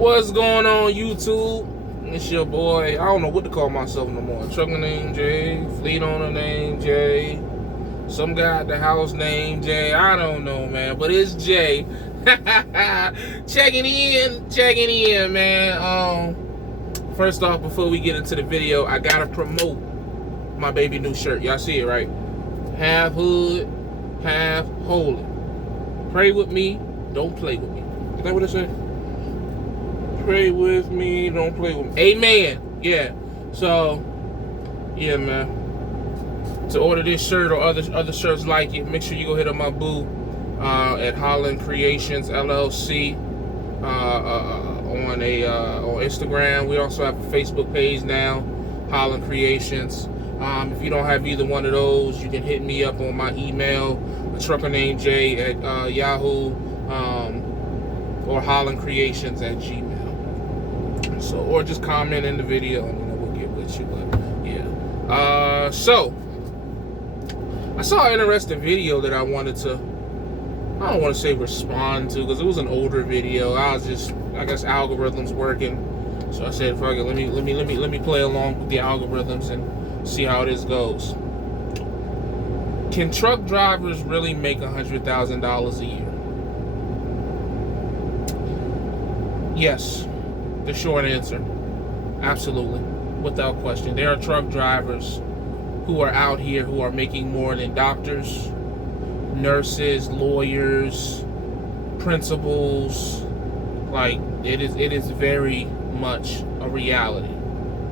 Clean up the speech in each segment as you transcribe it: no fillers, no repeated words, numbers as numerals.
What's going on, YouTube? It's your boy. I don't know what to call myself no more. Trucker named Jay, fleet owner named Jay, some guy at the house named Jay. I don't know, man, but it's Jay. checking in, man. First off, before we get into the video, I gotta promote my baby new shirt. Y'all see it, right? Half hood, half holy. Pray with me, don't play with me. Is that what it said? Pray with me, don't play with me. Amen. Yeah. So, yeah, man. To order this shirt or other shirts like it, make sure you go hit up my boo at Holland Creations LLC on Instagram. We also have a Facebook page now, Holland Creations. If you don't have either one of those, you can hit me up on my email, ATruckerNamedJay at Yahoo, or HollandCreations@gmail. So, or just comment in the video and we'll get with you. But yeah. So I saw an interesting video that I wanted to, I don't want to say respond to, because it was an older video. I guess algorithms working. So I said, fuck it, let me play along with the algorithms and see how this goes. Can truck drivers really make $100,000 a year? Yes. The short answer, absolutely, without question. There are truck drivers who are out here who are making more than doctors, nurses, lawyers, principals. Like, it is very much a reality.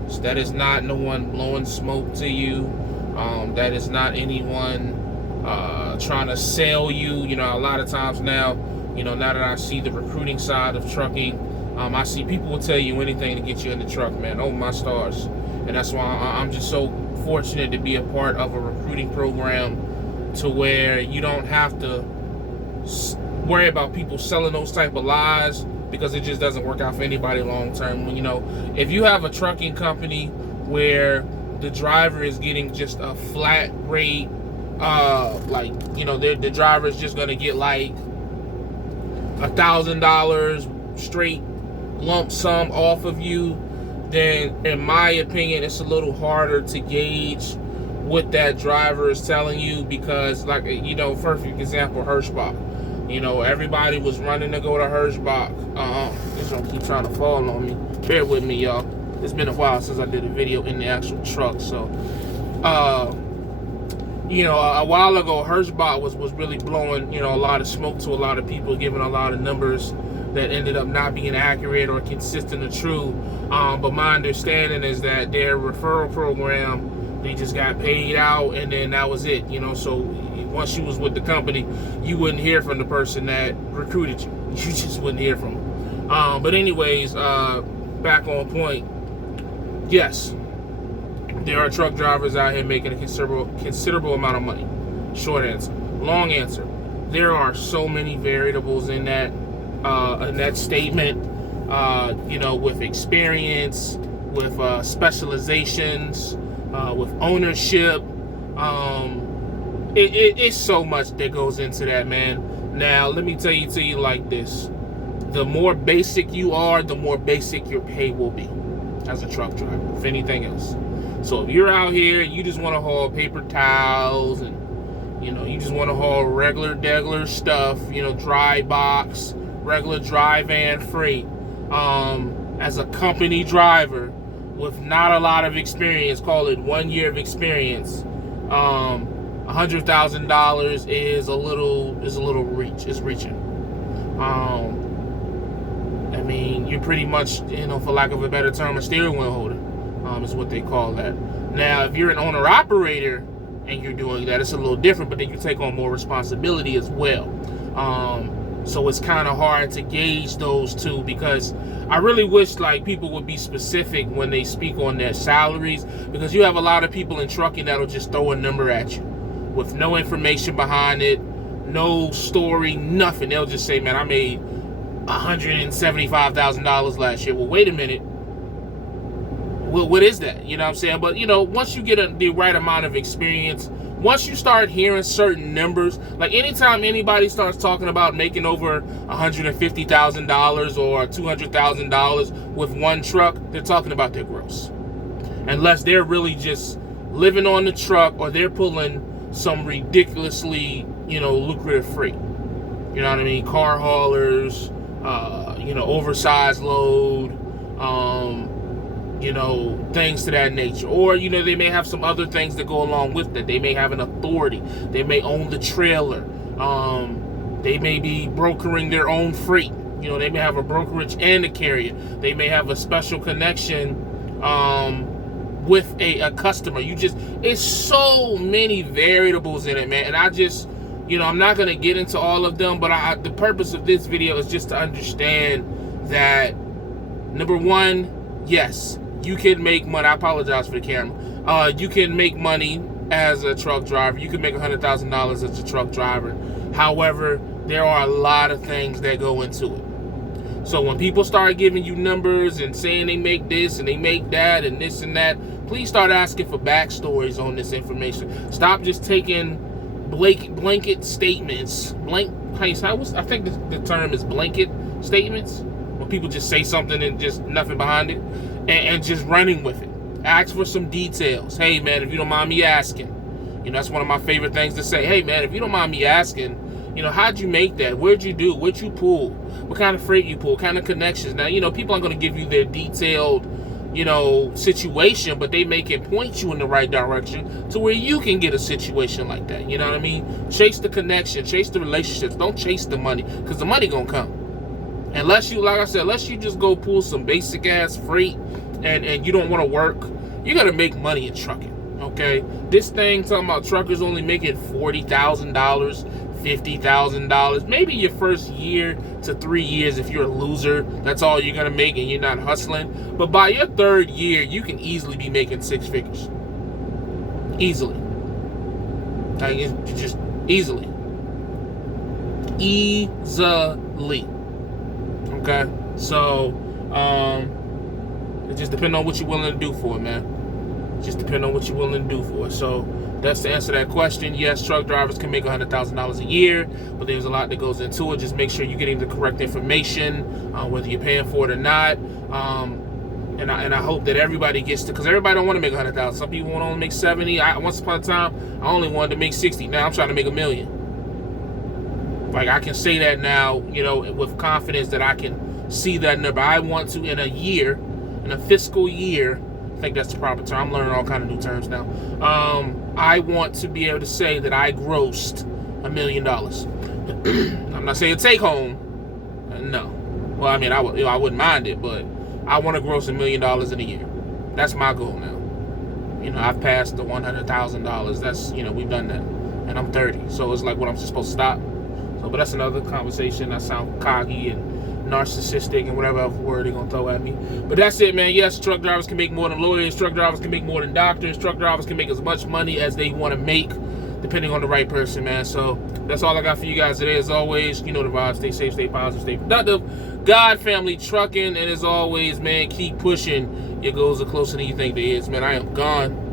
So that is not no one blowing smoke to you. That is not anyone trying to sell you. You know, a lot of times now, now that I see the recruiting side of trucking, I see people will tell you anything to get you in the truck, man. Oh, my stars. And that's why I'm just so fortunate to be a part of a recruiting program to where you don't have to worry about people selling those type of lies, because it just doesn't work out for anybody long term. If you have a trucking company where the driver is getting just a flat rate, the driver is just going to get like $1,000 straight lump sum off of you, then in my opinion it's a little harder to gauge what that driver is telling you, because perfect example, Hirschbach. Everybody was running to go to Hirschbach. This don't keep trying to fall on me. Bear with me, y'all. It's been a while since I did a video in the actual truck. So a while ago Hirschbach was really blowing a lot of smoke to a lot of people, giving a lot of numbers that ended up not being accurate or consistent or true. But my understanding is that their referral program, they just got paid out and then that was it. So once you was with the company, you wouldn't hear from the person that recruited you. You just wouldn't hear from them. But anyways, back on point. Yes, there are truck drivers out here making a considerable amount of money. Short answer. Long answer. There are so many variables in that statement, with experience, with specializations, with ownership. It's so much that goes into that, man. Now, let me tell you like this. The more basic you are, the more basic your pay will be as a truck driver, if anything else. So if you're out here and you just want to haul paper towels and, you just want to haul regular stuff, dry box, regular dry van freight, as a company driver with not a lot of experience, call it 1 year of experience, $100,000 is a little reach. It's reaching. You're pretty much, for lack of a better term, a steering wheel holder, is what they call that. Now, if you're an owner operator and you're doing that, it's a little different, but then you take on more responsibility as well. So it's kind of hard to gauge those two, because I really wish people would be specific when they speak on their salaries, because you have a lot of people in trucking that'll just throw a number at you with no information behind it, no story, nothing. They'll just say, man, I made $175,000 last year. Well, wait a minute. What is that? You know what I'm saying? But, once you get the right amount of experience once you start hearing certain numbers, like anytime anybody starts talking about making over $150,000 or $200,000 with one truck, they're talking about their gross. Unless they're really just living on the truck or they're pulling some ridiculously, lucrative freight. You know what I mean? Car haulers, oversized load, things to that nature. Or, they may have some other things that go along with that. They may have an authority. They may own the trailer. They may be brokering their own freight. They may have a brokerage and a carrier. They may have a special connection with a customer. It's so many variables in it, man. And I just, I'm not going to get into all of them, but the purpose of this video is just to understand that, number one, yes, you can make money. I apologize for the camera. You can make money as a truck driver. You can make $100,000 as a truck driver. However, there are a lot of things that go into it. So when people start giving you numbers and saying they make this and they make that and this and that, please start asking for backstories on this information. Stop just taking blanket statements. I think the term is blanket statements. When people just say something and just nothing behind it, and just running with it. Ask for some details. Hey, man, if you don't mind me asking. That's one of my favorite things to say. Hey, man, if you don't mind me asking, how'd you make that? Where'd you do? What'd you pull? What kind of freight you pull? What kind of connections? Now, people aren't going to give you their detailed, situation, but they can point you in the right direction to where you can get a situation like that. You know what I mean? Chase the connection. Chase the relationships. Don't chase the money, because the money going to come. Unless you just go pull some basic ass freight and you don't want to work, you got to make money in trucking. Okay, this thing talking about truckers only making $40,000, $50,000, maybe your first year to 3 years. If you're a loser, that's all you're gonna make and you're not hustling. But by your third year, you can easily be making six figures. Easily. Just easily. Okay, so it just depends on what you're willing to do for it, man. Just depend on what you're willing to do for it. So that's the answer to that question. Yes, truck drivers can make $100,000 a year, but there's a lot that goes into it. Just make sure you're getting the correct information, whether you're paying for it or not. And I hope that everybody gets to, because everybody don't want to make $100,000. Some people want to only make 70. Once upon a time, I only wanted to make 60. Now I'm trying to make $1 million. Like, I can say that now, with confidence that I can see that number. I want to, in a fiscal year, I think that's the proper term. I'm learning all kind of new terms now. I want to be able to say that I grossed $1 million. I'm not saying take home. No. Well, I mean, I wouldn't mind it, but I want to gross $1 million in a year. That's my goal now. I've passed the $100,000. That's, we've done that. And I'm 30. So it's like, what, I'm just supposed to stop? So, but that's another conversation. I sound cocky and narcissistic and whatever other word they're gonna throw at me. But that's it, man. Yes, truck drivers can make more than lawyers. Truck drivers can make more than doctors. Truck drivers can make as much money as they want to make, depending on the right person, man. So that's all I got for you guys today. As always, the vibes. Stay safe, stay positive, stay productive. God, family, trucking, and as always, man, keep pushing. Your goals are closer than you think they is, man. I am gone.